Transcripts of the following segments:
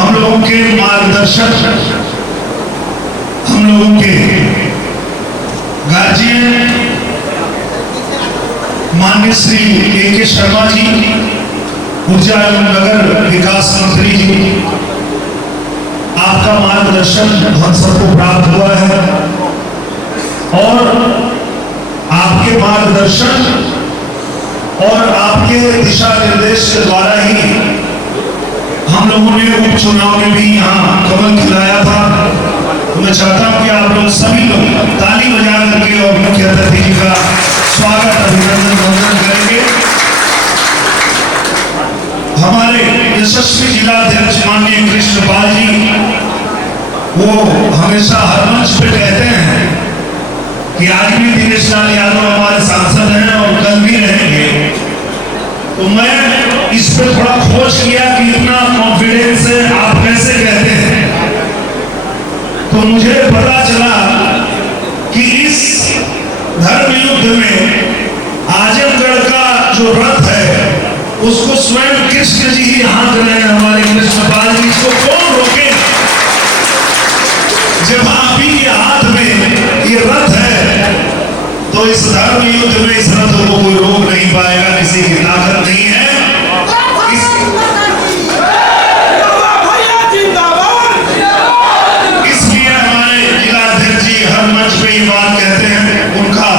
हम लोगों के मार्गदर्शक, हम लोगों के गार्जियन माननीय श्री A.K. शर्मा जी, ऊर्जा एवं नगर विकास मंत्री जी, आपका मार्गदर्शन हम सबको प्राप्त हुआ है और आपके मार्गदर्शन और आपके दिशा निर्देश के द्वारा ही हम लोगों ने उपचुनाव में भी यहाँ कमल खिलाया था। तो मैं चाहता हूँ कि आप लोग सभी लोग ताली बजा करके और मुख्य अतिथि जी का स्वागत अभिनंदन वंदन करेंगे। हमारे यशस्वी जिलाध्यक्ष माननीय कृष्णपाल जी, वो हमेशा हर मंच पे कहते हैं कि आज भी दिनेश लाल यादव हमारे सांसद हैं और कल भी रहेंगे। तो मैं इस पे थोड़ा खोज किया कि इतना कॉन्फिडेंस है आप कैसे कहते हैं। तो मुझे पता चला कि इस धर्म युद्ध में आजमगढ़ का जो रथ है उसको स्वयं कृष्ण जी ही हाँक रहे हैं, हमारे कृष्णपाल जी। इसको कौन रोके जब आप ही के हाथ में ये रथ है। तो इस धर्म युद्ध में इस रथ को कोई रोक नहीं पाएगा, किसी की ताकत नहीं है। इसलिए हमारे जिलाध्यक्ष जी हर मंच पे ये बात कहते हैं। उनका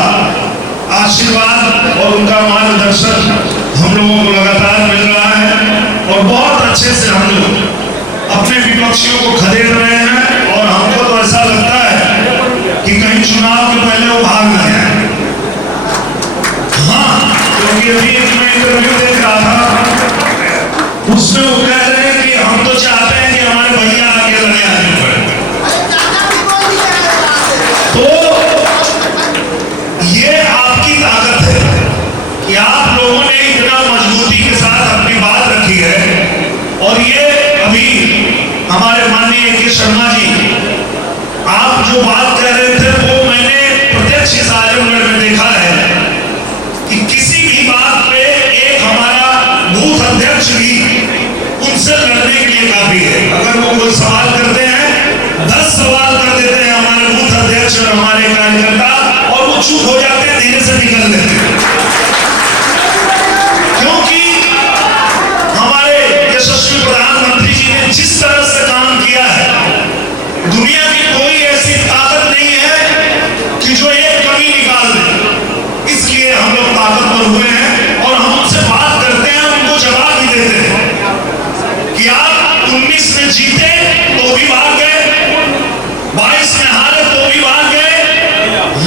आशीर्वाद और उनका मार्गदर्शन हम लोगों को लगातार मिल रहा है और बहुत अच्छे से हम लोग अपने विपक्षियों को खदेड़ रहे हैं। और हमको तो ऐसा लगता है कि कहीं चुनाव के पहले वो भाग न जाए। हाँ, क्योंकि अभी मैं इंटरव्यू देख रहा था, उसमें वो कह रहे हैं कि हम तो चाहते हैं कि हमारे भैया आगे लड़े आजमगढ़। तो ये आपकी ताकत है कि आप लोगों ने इतना मजबूती के साथ अपनी बात रखी है। और ये अभी हमारे माननीय A.K. शर्मा जी, आप जो बात कह रहे थे वो मैंने प्रत्यक्ष इस आजमगढ़ में देखा है कि किसी भी बात पे एक हमारा बूथ अध्यक्ष भी उनसे लड़ने के लिए काफी है। अगर वो कोई सवाल करते हैं, 10 सवाल कर देते हैं हमारे बूथ अध्यक्ष और हमारे कार्यकर्ता, और वो चुप हो जाते हैं, धीरे से निकल देते हैं। क्योंकि हमारे यशस्वी प्रधानमंत्री जी ने जिस तरह से काम किया है, दुनिया की कोई ऐसी ताकत नहीं है कि जो एक कमी निकाल दे। इसलिए हम लोग ताकतवर हुए हैं और हम उनसे बात करते हैं, उनको जवाब भी देते हैं कि आप 19 में जीते तो भी भाग गए, 22 में हारे तो भी भाग गए,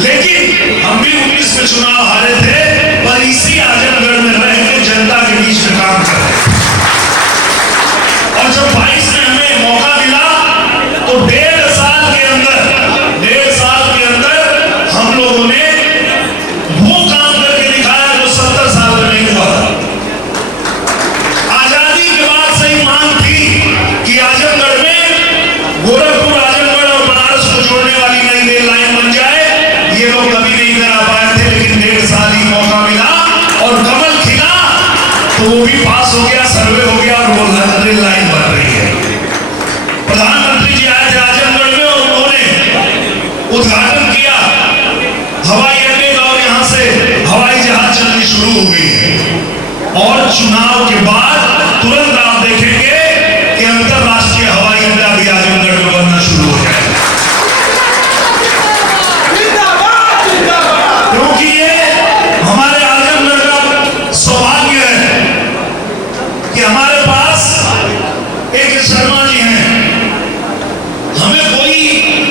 लेकिन हम भी 19 में चुनाव हारे थे, पर इसी आजमगढ़ में रह के जनता के बीच में काम कर रहे थे। और जब 22 में हमें मौका मिला तो 1.5 साल के अंदर हम लोगों ने वो काम करके दिखाया जो 70 साल में नहीं हुआ। आजादी के बाद से ही मांग थी कि आजमगढ़ में गोरखपुर, आजमगढ़ और बनारस को जोड़ने वाली नई रेल लाइन बन जाए। ये लोग कभी नहीं करा पाए थे, लेकिन 1.5 साल ही मौका मिला और कमल खिला तो वो भी पास हो गया, सर्वे हो गया और वो रेल लाइन बन रही है। प्रधानमंत्री जी आए थे आजमगढ़ में और उन्होंने उद्घाटन किया हवाई अड्डे का और यहाँ से हवाई जहाज चलनी शुरू हो गई है। और चुनाव के बाद तुरंत आप देखेंगे कि अंतरराष्ट्रीय हवाई अड्डा भी आजमगढ़ में बनना शुरू हो जाएगा। क्योंकि ये हमारे आजमगढ़ का सौभाग्य है कि हमारे पास A.K. शर्मा जी हैं। हमें कोई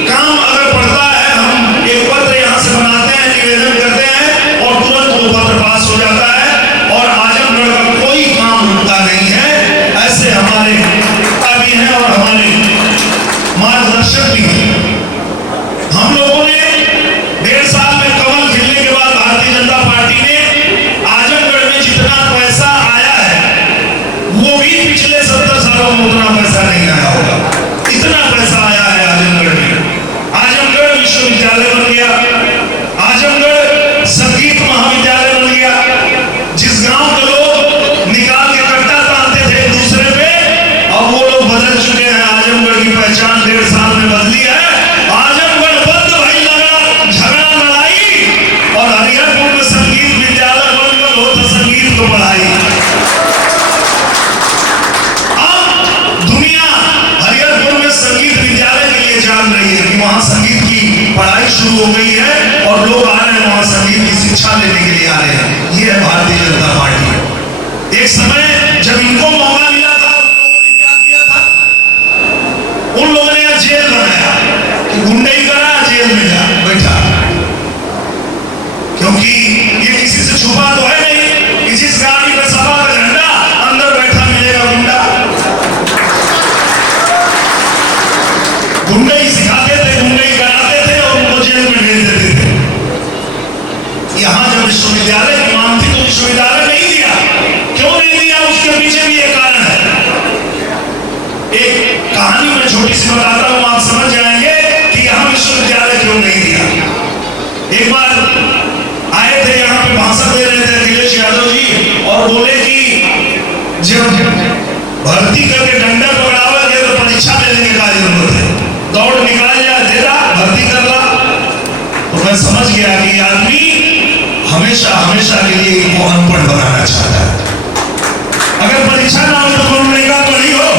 काम अगर पड़ता है, हम एक पत्र यहाँ से बनाते हैं, निवेदन करते हैं और तुरंत वो पत्र पास हो जाता है और आजमगढ़ का कोई काम रुकता नहीं है। ऐसे हमारे नेता भी हैं और हमारे मार्गदर्शक भी हैं। हम लोगों ने 1.5 साल में कमल खिलने के बाद भारतीय जनता पार्टी ने आजमगढ़ में जितना पैसा आया है वो भी पिछले 70 सालों में उतना पैसा नहीं पढ़ाई शुरू हो गई है और लोग आ रहे हैं वहां संगीत की शिक्षा लेने के लिए आ रहे हैं। ये है भारतीय जनता पार्टी। एक समय जब इनको मौका मिला था, उन लोगों ने क्या किया था? उन लोगों ने जेल बनाया कि गुंडई करा, जेल में जा बैठा, क्योंकि ये किसी से छुपा तो है नहीं कि जिस गाड़ी में सपा का झंडा अंदर बैठा मिलेगा गुंडा। गुंडई सिखाते थे, गुंडई कराते थे और उनको जेल में भेज देते थे। यहां जब विश्वविद्यालय की मांग थी तो विश्वविद्यालय नहीं दिया। क्यों नहीं दिया? उसके पीछे भी एक कारण है। एक कहानी मैं छोटी सी बताता हूं, आप समझ जाएंगे कि यहां विश्वविद्यालय क्यों नहीं दिया। एक बार आए थे यहाँ पे, भाषण दे रहे थे अखिलेश यादव जी, और बोले कि जब भर्ती करके डंडा पकड़ाओगे तो परीक्षा देने की क्या जरूरत है, दौड़ निकाल जा दे रहा, भर्ती कर रहा। तो मैं समझ गया कि आदमी हमेशा हमेशा के लिए इनको अनपढ़ बनाना चाहता है। अगर परीक्षा ना हो तो कौन लेगा? पढ़ी हो।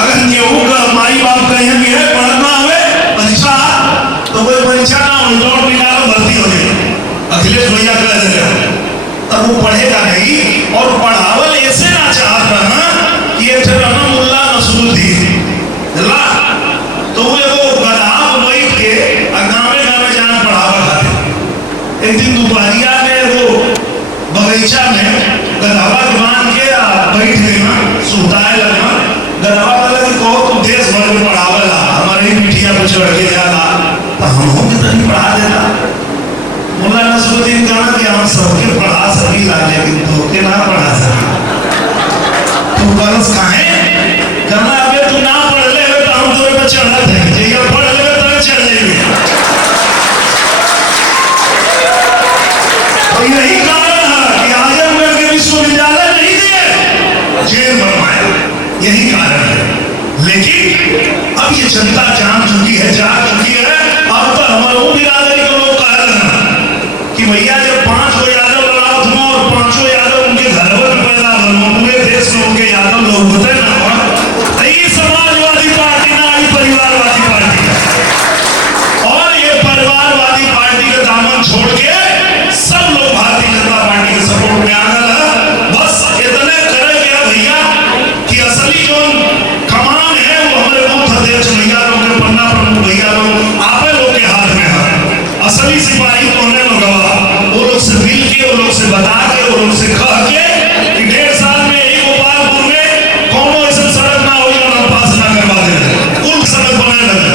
अगर गेहूं का माई बाप कहीं भी है पढ़ना हुए परीक्षा, तो कोई परीक्षा ना हो, दौड़ निकालो, भर्ती हो जाए। अखिलेश भैया कह दे रहे, तब वो पढ़ेगा नहीं। और पढ़ावल ऐसे ना चाहत रहना कि एक रहना मुल्ला नसरुद्दीन ला, तो वो गधा बैठ के गाँव गाँव जान पढ़ावा खाते। एक दिन दोपहरिया में वो बगीचा में गधावा के बांध के बैठ गई, सुताए लगना। गधावा कहला कि कहो तुम देश भर में पढ़ावला, हमारे ही पिठिया पर चढ़ के जाला, तो हम भी तभी पढ़ा देता। मुल्ला नसरुद्दीन कहा कि हम सबके पढ़ा सकी ला, लेकिन तो के ना पढ़ा सकी। तू बरस काहे कहना? अबे तू ना पढ़ ले तो हम तोरे पर चढ़त है, जइया पढ़ ले तो चढ़ जाइए। तो यही कारण है कि आजमगढ़ के विश्वविद्यालय नहीं दिए, जेल बनवाया, यही कारण है। लेकिन अब ये जनता जान चुकी है, जाग चुकी है। अब तो हमारे बिरादरी के लोग कह रहे हैं कि भैया जब 5 को यादव लड़ाओ तुम और 5 यादव उनके घर में पैदा बनो, पूरे देश में उनके यादव लोग होते ना, ये समाजवादी पार्टी ना, ये परिवारवादी पार्टी है। और ये परिवारवादी पार्टी का दामन छोड़ के सब लोग भारतीय जनता पार्टी के सपोर्ट में आ गए। बस इतने करे क्या भैया कि असली जो कमान है वो हमारे बूथ अध्यक्ष भैया लोग के, पन्ना प्रमुख भैया लोग, आप लोग के हाथ में है। असली सिपाही तो हमें लगवा, वो लोग से मिल के, वो लोग से बता के, वो लोग से कह के कि 1.5 साल में ही गोपालपुर में कौनो ऐसा सड़क ना हो जो पास ना करवा दे, कुल सड़क बने लगे।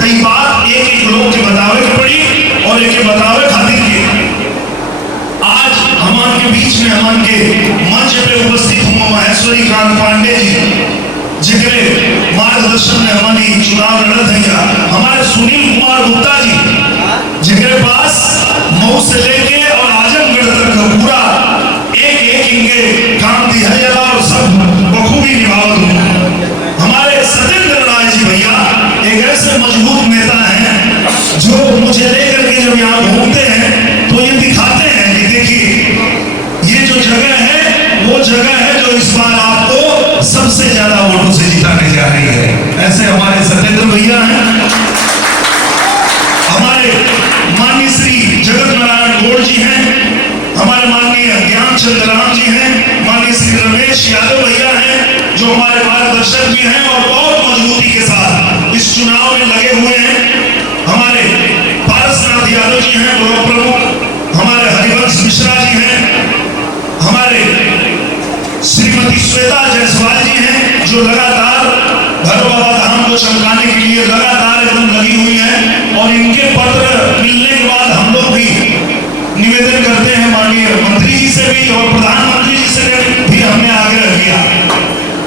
कई बात एक एक लोग के बतावे के पड़ी और एक बतावे खातिर के। आज हमारे के बीच में हमारे के मंच पे उपस्थित हुआ महेश्वरी कांत पांडे जी, जिनके मार्गदर्शन में हमारी चुनाव लड़त है। हमारे सुनील कुमार गुप्ता जी, जिनके पास मऊ से लेके और आजमगढ़ तक का पूरा एक एक इनके काम दिया जाला और सब बखूबी निभावत हो। हमारे सत्येंद्र राय जी भैया एक ऐसे मजबूत नेता हैं जो मुझे लेकर के जब यहाँ घूमते हैं तो ये दिखाते हैं कि देखिए ये जो जगह है वो जगह है जो इस बार आपको सबसे ज्यादा वोटों से जिताने जा रही है। ऐसे हमारे सत्येंद्र भैया हैं। हमारे माननीय श्री जगत नारायण गौड़ जी हैं, हमारे माननीय ज्ञानचंद राम जी हैं, माननीय श्री रमेश यादव भैया हैं जो हमारे मार्गदर्शक भी हैं और बहुत मजबूती के साथ इस चुनाव में लगे हुए हैं। हमारे पारसनाथ यादव जी हैं ब्लॉक प्रमुख, हमारे हरिवंश मिश्रा जी हैं, हमारे श्रीमती श्वेता जायसवाल जी हैं जो लगातार भैरव बाबा धाम को चमकाने के लिए लगातार एकदम लगी हुई है। और इनके पत्र मिलने के बाद हम लोग भी निवेदन करते हैं माननीय मंत्री जी से भी और प्रधानमंत्री जी से भी हमने आग्रह किया।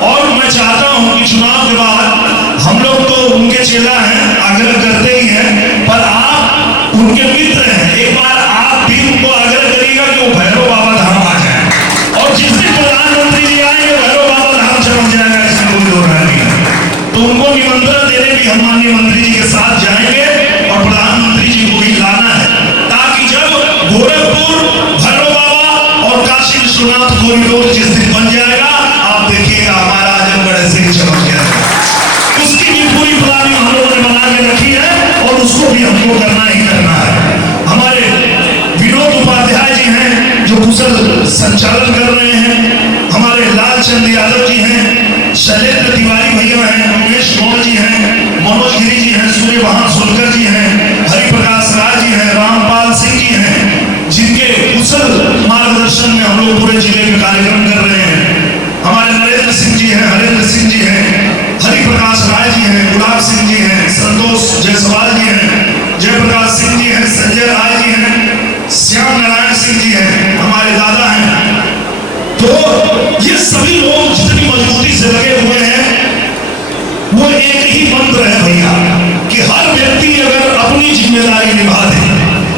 और मैं चाहता हूं कि चुनाव के बाद हम लोग तो उनके चेला हैं, आग्रह करते ही हैं, पर आप उनके मित्र हैं, एक बार आप भी उनको आग्रह करिएगा कि वो भैरव बाबा धाम आ जाए। और जिस दिन प्रधानमंत्री जी आएंगे भैरव बाबा धाम चमक जाएगा, इसमें कोई दो राय नहीं है। तो उनको निमंत्रण देने भी हम माननीय मंत्री जी के साथ जाएंगे और प्रधानमंत्री जी को भी लाना है, ताकि जब गोरखपुर भैरव बाबा और काशी विश्वनाथ कॉरिडोर जिस दिन बन जाएगा, आप देखिएगा हमारा आजमगढ़ ऐसे ही चमक जाएगा। उसकी भी पूरी प्लानिंग हम लोगों ने बना के रखी है और उसको भी वीरेंद्र सिंह जी हैं, हरिप्रकाश राय जी हैं, गुलाब सिंह जी हैं, संतोष जायसवाल जी हैं, जयप्रकाश सिंह जी हैं, संजय राय जी हैं, श्याम नारायण सिंह जी हैं, हमारे दादा हैं। तो ये सभी लोग जितनी मजबूती से लगे हुए हैं, वो एक ही मंत्र है भैया कि हर व्यक्ति अगर अपनी जिम्मेदारी निभा दे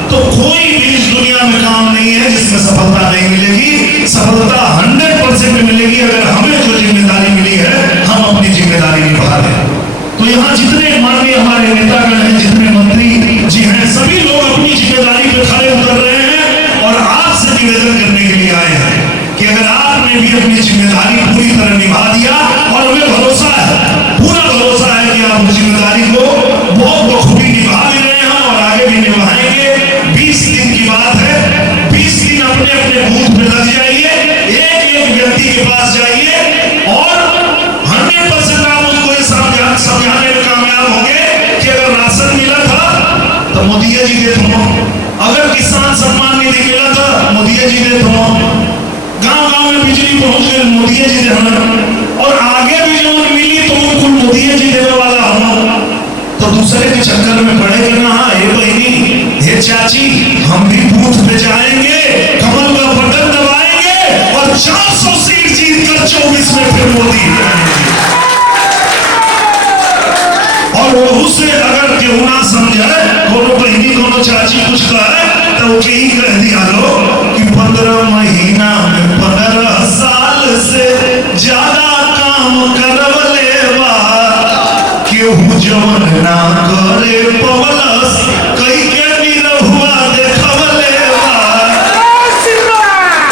तो कोई भी इस दुनिया में काम नहीं है जिसमें सफलता नहीं मिलेगी। सफलता 100% मिलेगी अगर हमें जो जिम्मेदारी मिली है हम अपनी जिम्मेदारी निभा दें। तो यहाँ जितने माननीय हमारे नेतागण हैं, जितने मंत्री जी हैं, सभी लोग अपनी जिम्मेदारी पे खड़े उतर रहे हैं और आपसे निवेदन करने के लिए आए हैं कि अगर आपने भी अपनी जिम्मेदारी पूरी तरह निभा दिया, और हमें भरोसा है, पूरा भरोसा है कि आप उस जिम्मेदारी को बहुत बखूबी निभा भी रहे हैं और आगे भी निभाएंगे। 20 दिन की बात है, 20 दिन अपने अपने बूथ में लग जाइए, एक एक व्यक्ति के पास जाइए और 100% आप उसको समझाने में कामयाब होंगे कि अगर राशन मिला था तो मोदी जी दे दो, अगर किसान सम्मान निधि मिला था मोदी जी दे दो, गांव-गांव में बिजली पहुंच गई मोदी जी दे हम, और आगे भी जो मिली तो कुल मोदी जी देने वाला हम, तो दूसरे के चक्कर में पड़े कि ना हे बहनी हे चाची हम भी बूथ पे जाएंगे, कमल का बटन दबाएंगे और 400 सीट जीत कर 24 में फिर मोदी। और वह से अगर क्यों ना समझे कोनो बहनी कोनो चाची कुछ कहे तो यही कह दिया लो कि 15 महीना में 15 साल से ज्यादा काम करवलेवा, केहू जवन ना करे पवलस कई के निरहुआ देखवलेवा।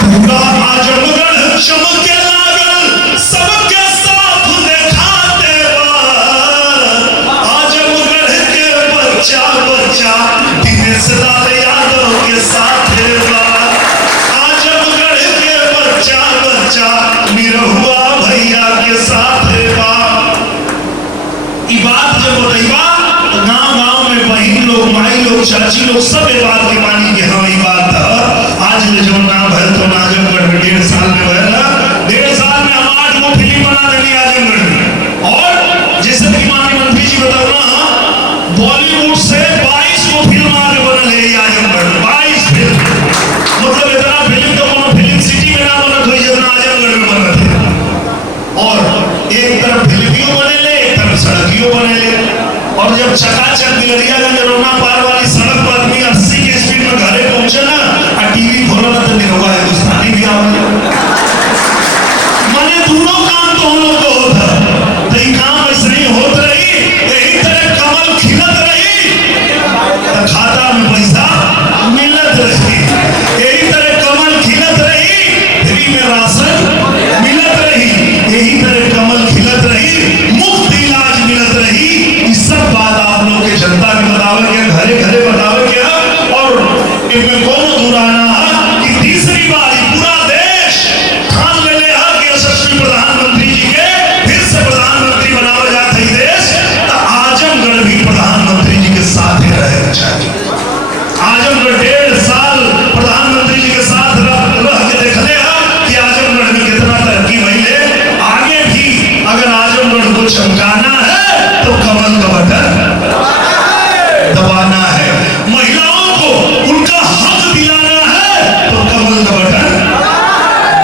पूरा आजमगढ़ चमके लागल सबके साथ देखा देवा, आजमगढ़ के बच्चा बच्चा दिनेश लाल यादव के साथ देवा, आजमगढ़ के बच्चा बच्चा निरहुआ भैया के साथ देवा। ये बात जब बताइबा तो गांव-गांव में बहन लोग, माई लोग, चाची लोग सब ये बात के मानी कि हाँ ये बात है। आज ले जो ना भय तो आजमगढ़ में 1.5 साल में भय ना, 1.5 साल में हम 8 गो फिल्म बना देनी आजमगढ़ में। और जैसे कि माननीय मंत्री जी बता रहा, बॉलीवुड से 22 गो फिल्म आगे बनल है आजमगढ़ में, 22 फिल्म। मतलब इतना फिल्म तो कोनो फिल्म सिटी में ना बनत हुई जितना आजमगढ़ में बनत है। और एक तरफ फिल्मियों बने ले, एक तरफ सड़कियों बने ले, और जब चकाचक बिलरियागंज रोना पार वाली सड़क पर आदमी 80 की स्पीड में घरे पहुंचे ना, और टीवी खोला ना तो निरहुआ हिंदुस्तानी भी आवे। माने दोनों काम तो हम लोग को होता, तो ये काम ऐसे नहीं होत रही, यही तरह कमल खिलत रही, तो खाता में पैसा मिलत रही, यही तरह कमल खिलत रही, फ्री में राशन मिलत रही, यही तरह कमल खिलत रही, मुफ्त इलाज मिलत रही। इस सब बात आप लोग के जनता के बतावे के, घरे घरे बतावे के, और इनमें कोनो दुराना कि तीसरी बार पूरा देश ठान ले ले कि यशस्वी प्रधानमंत्री जी के फिर से प्रधानमंत्री बनावे जात है देश, तो आजमगढ़ भी प्रधानमंत्री जी के साथ ही रहेगा चाहिए। आजमगढ़ 1.5 साल प्रधानमंत्री जी के साथ रह के देखले कि आजमगढ़ में कितना तरक्की भइल है। आगे भी अगर आजमगढ़ को चमकाना है तो कमल का बटन दबाना है, महिलाओं को उनका हक दिलाना है तो कमल का बटन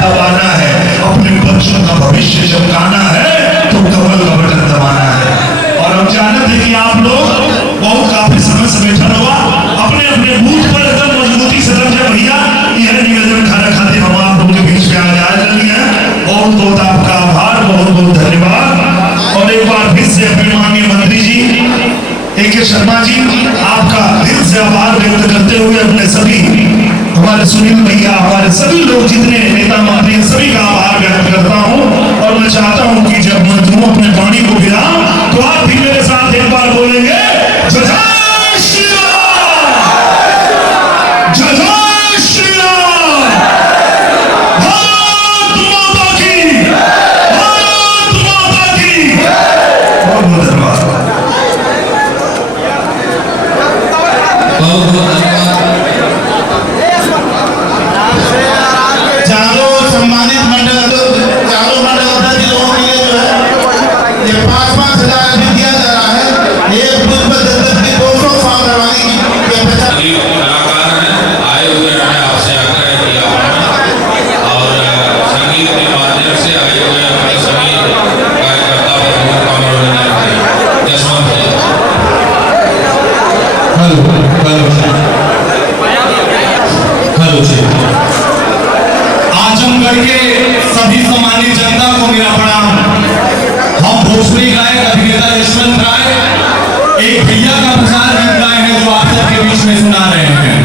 दबाना है, अपने बच्चों का भविष्य चमकाना है तो कमल का बटन दबाना है। और हम जानते हैं कि आप लोग बहुत काफी समय से बैठा हुआ अपने अपने बूथ पर एकदम मजबूती से लग जाए भैया। यह निवेदन खाना खाते हम आप लोगों के बीच में आज लगी है। बहुत बहुत आपका आभार, बहुत बहुत धन्यवाद। और एक बार फिर से अपने माननीय मंत्री जी A.K. शर्मा जी आपका दिल से आभार व्यक्त करते हुए अपने सभी हमारे सुनील भैया, हमारे सभी लोग जितने नेता मंत्री सभी का आभार व्यक्त करता हूँ। और मैं चाहता हूँ कि जब मैं दूं अपने वाणी को विराम तो आप भी मेरे साथ एक बार बोलेंगे जय श्री राम, जय श्री राम, भारत माता की, भारत माता की। बहुत बहुत धन्यवाद। बहुत बहुत धन्यवाद। चारों सम्मानित मंडल, चारों मंडल अध्यक्ष लोगों के लिए जो है ये 5-5 हजार अभी दिया जा रहा है। एक बूथ पर 10-10 की 200 फॉर्म भरवाने की अपेक्षा। कलाकार हैं, आए हुए हैं, आपसे आग्रह किया और संगीत के माध्यम से आए हुए अपने सभी कार्यकर्ता बंधुओं का मनोरंजन करें। जसवंत जी। हेलो जी। आजमगढ़ के सभी सम्मानित जनता को मेरा प्रणाम। हम भोजपुरी गायक अभिनेता यशवंत राय एक भैया का प्रसाद गीत गाए हैं जो आप सबके बीच में सुना रहे हैं।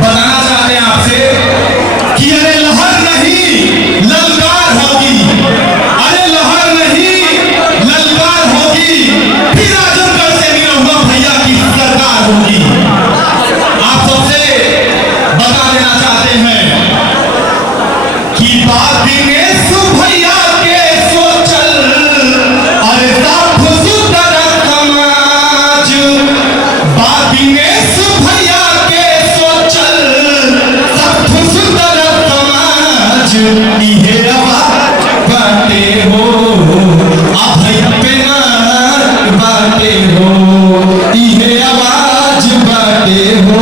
बताना चाहते हैं आपसे कि अरे लहर नहीं ललकार होगी, अरे लहर नहीं ललकार होगी, फिर आजमगढ़ से निरहुआ भैया की सरकार होगी। आप सबसे बता देना चाहते हैं कि बात दिनेश भैया के सोचल, अरे साफ सुथरा समाज, बात दिनेश भैया के सोचल, साफ सुथरा समाज, इहे आवाज बाटे हो, आ भैया पे नाच बाटे हो, इहे आवाज बाटे हो,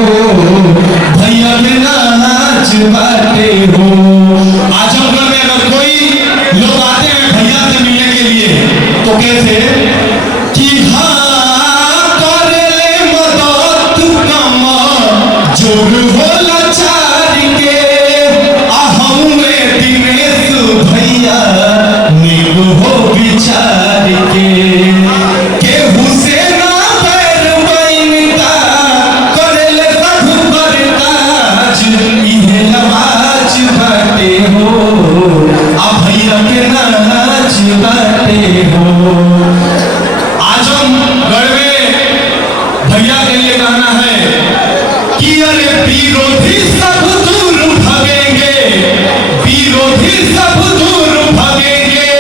भैया पे नाच बाटे हो। आजमगढ़ में अगर कोई लोग आते हैं भैया से मिलने के लिए तो कैसे कि हाँ करेले मदद कम जोर हो लाचार के, आहूए दिनेश भैया नीक हो विचार के, केहू से ना बैर बैनता करेले सब बरताज, इहे आवाज बाटे हो, आ भैया के नाच बाटे हो। आजमगढ़ में भैया के लिए गाना है कि अरे विरोधी सब दूर भगेंगे, विरोधी सब दूर भगेंगे,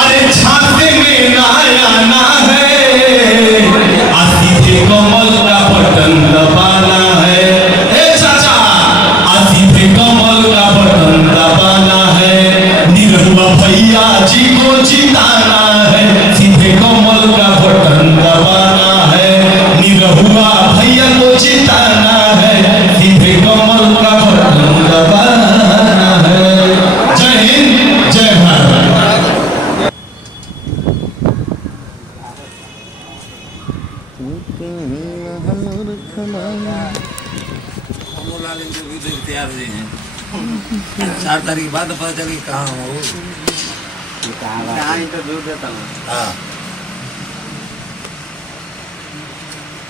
अरे झांसे में ना आना है, आ सीधे कमल का बटन दबाना है। ए चाचा, आ सीधे कमल का बटन दबाना है, निरहुआ भैया जी को जिताना है, सीधे कमल का बटन दबाना है, निरहुआ भैया को जिताना है, सीधे कमल का बटन दबाना है। जय हिंद, जय भारत। तैयार हुए हैं 4 तारीख बाद पता चली कहाँ हो। तो दूर देता हूँ। हाँ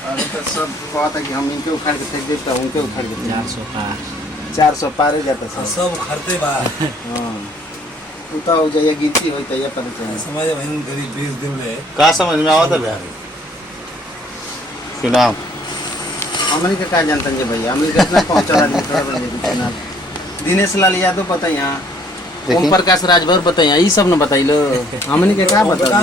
और तो सब कहता कि हम इनके उखाड़ के फेंक देता उनके उखाड़ के 400 पार हो जाता सब। सब खरते बा हाँ उता हो जाए गिनती हो तो ये पता चले। समझ बहन गरीब बीस दिन में का समझ में आवत है चुनाव हमने का जानता है भैया हमने कितना पहुंचा आदमी थोड़ा बन चुनाव। दिनेश लाल यादव पता यहाँ, ओम प्रकाश राजभर बताइए, ये सब न बताइलो हमने के का बता